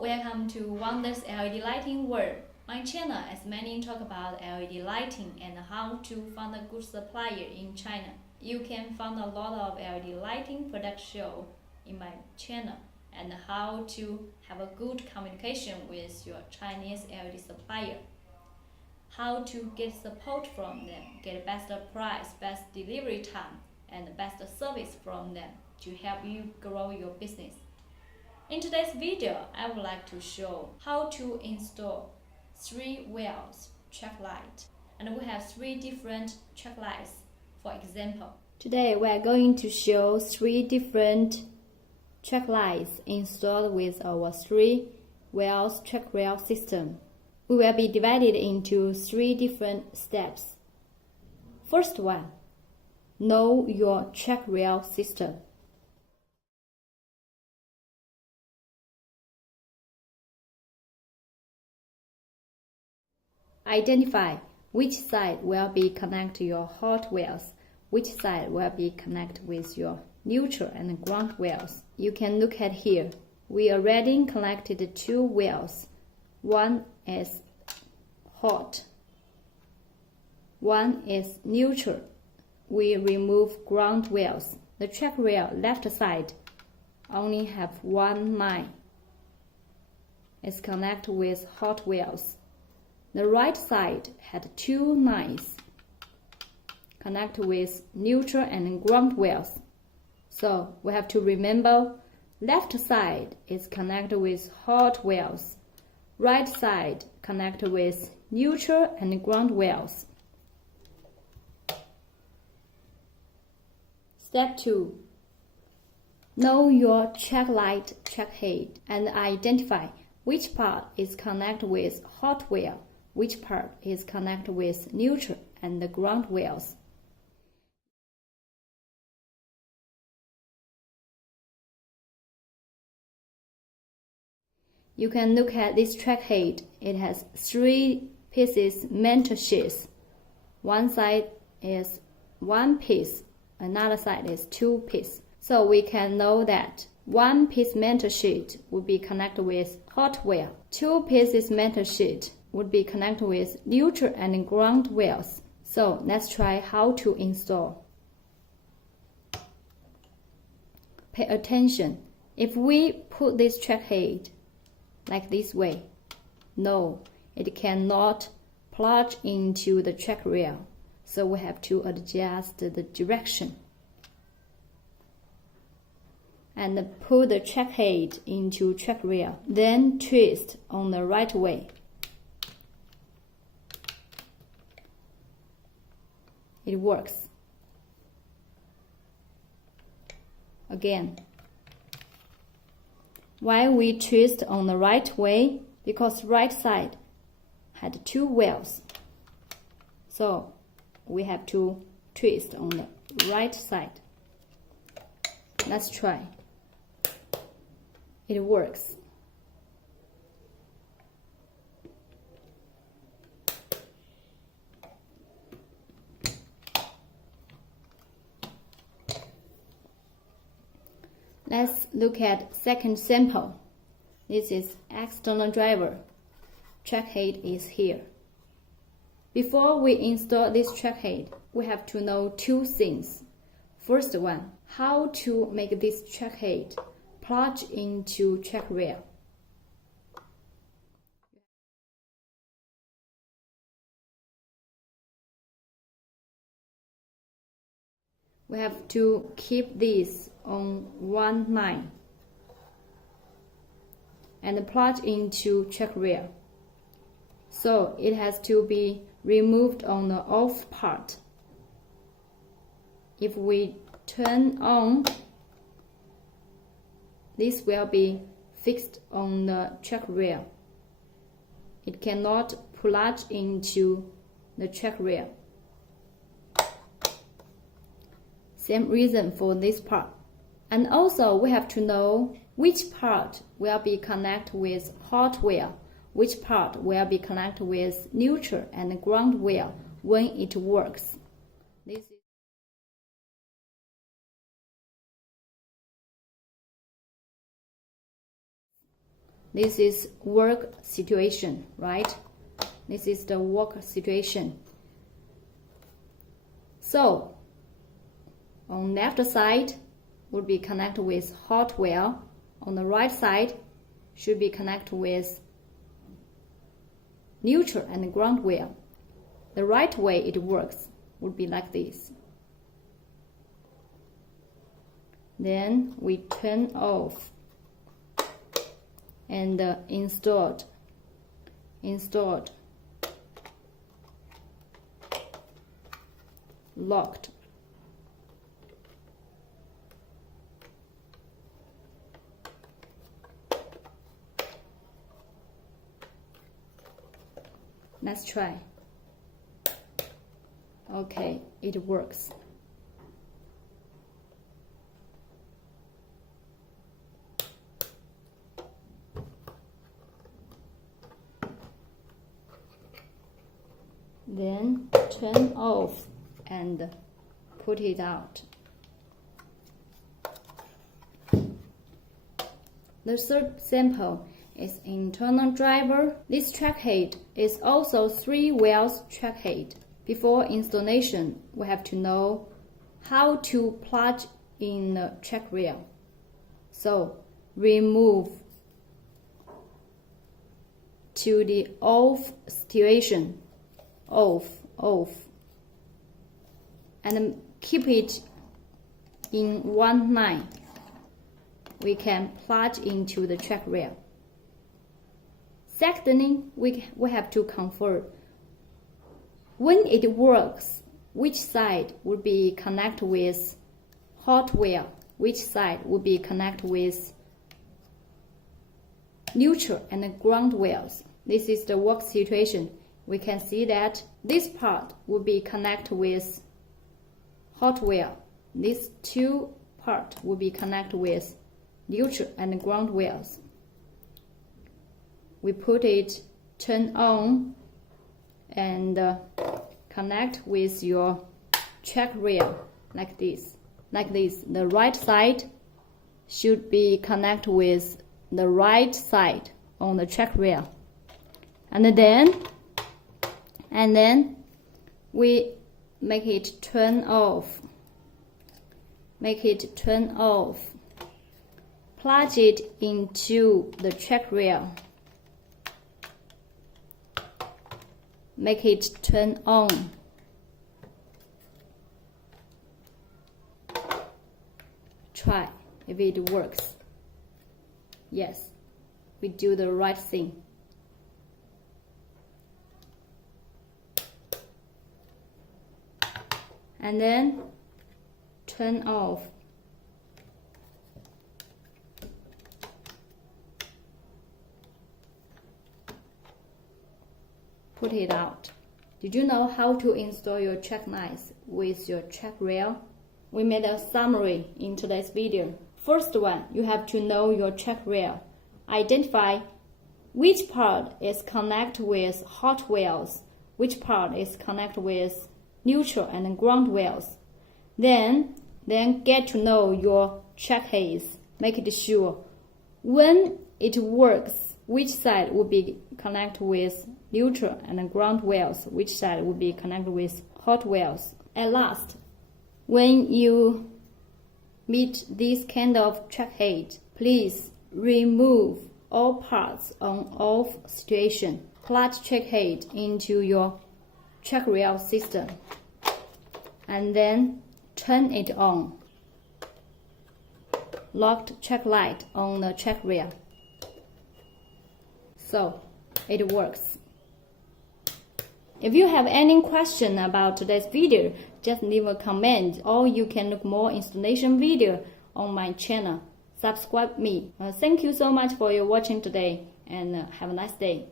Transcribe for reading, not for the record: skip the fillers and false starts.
welcome to Wonders LED Lighting World. My channel as many talk about LED lighting and how to find a good supplier in China. You can find a lot of LED lighting product show in my channel and how to have a good communication with your Chinese LED supplier. How to get support from them, get best price, best delivery time, and best service from them to help you grow your business. In today's video, I would like to show how to install 3 wells track light. And we have 3 different track lights, for example. Today we are going to show 3 different track lights installed with our 3 wells track rail system. We will be divided into 3 different steps. First one, know your track rail system. Identify which side will be connected to your hot wells, which side will be connected with your neutral and ground wells. You can look at here. We already connected 2 wells. One is hot, one is neutral. We remove ground wells. The track rail left side only have 1 line. It's connected with hot wells. The right side had 2 lines connected with neutral and ground wells. So we have to remember left side is connected with hot wells. Right side connected with neutral and ground wells. Step 2. Know your track light track head and identify which part is connected with hot well, which part is connected with neutral and the ground wells. You can look at this track head. It has 3 pieces metal sheets. One side is 1 piece, another side is 2 pieces. So we can know that 1 piece metal sheet would be connected with hot well. 2 pieces metal sheet would be connected with neutral and ground wells. So let's try how to install. Pay attention. If we put this track head like this way, no, it cannot plug into the track rail. So we have to adjust the direction and put the track head into track rail. Then twist on the right way. It works. Again. Why we twist on the right way? Because right side had 2 wells. So we have to twist on the right side. Let's try. It works. Let's look at second sample. This is external driver. Track head is here. Before we install this track head, we have to know 2 things. First one, how to make this track head plug into track rail. We have to keep this on 1 line and plug into track rail. So it has to be removed on the off part. If we turn on, this will be fixed on the track rail. It cannot plug into the track rail. Same reason for this part. And also we have to know which part will be connected with hot well, which part will be connected with neutral and ground well when it works. This is this is work situation, right? This is the work situation. So on left side would be connected with hot well. On the right side should be connected with neutral and ground well. The right way it works would be like this. Then we turn off and installed, locked. Let's try. Okay, it works. Then turn off and put it out. The third sample is internal driver. This track head is also 3 wells track head. Before installation, we have to know how to plug in the track rail. So remove to the off situation, off, and keep it in one line. We can plug into the track rail. Secondly, we have to confirm when it works, which side would be connected with hot well, which side would be connected with neutral and ground wells. This is the work situation. We can see that this part will be connected with hot well. These two parts will be connected with neutral and ground wells. We put it, turn on, and connect with your track rail like this. The right side should be connected with the right side on the track rail. And then we make it turn off. Plug it into the track rail. Make it turn on. Try if it works. Yes, we do the right thing. And then turn off. Put it out. Did you know how to install your track lines with your track rail? We made a summary in today's video. First one, you have to know your track rail. Identify which part is connected with hot wells, which part is connected with neutral and ground wells. Then get to know your track heads. Make it sure when it works, which side will be connected with neutral and ground wells, which side will be connected with hot wells. At last, when you meet this kind of track head, please remove all parts on off situation. Plug track head into your track rail system and then turn it on. Locked track light on the track rail. So it works. If you have any question about today's video, just leave a comment, or you can look more installation video on my channel. Subscribe me. Thank you so much for your watching today, and have a nice day.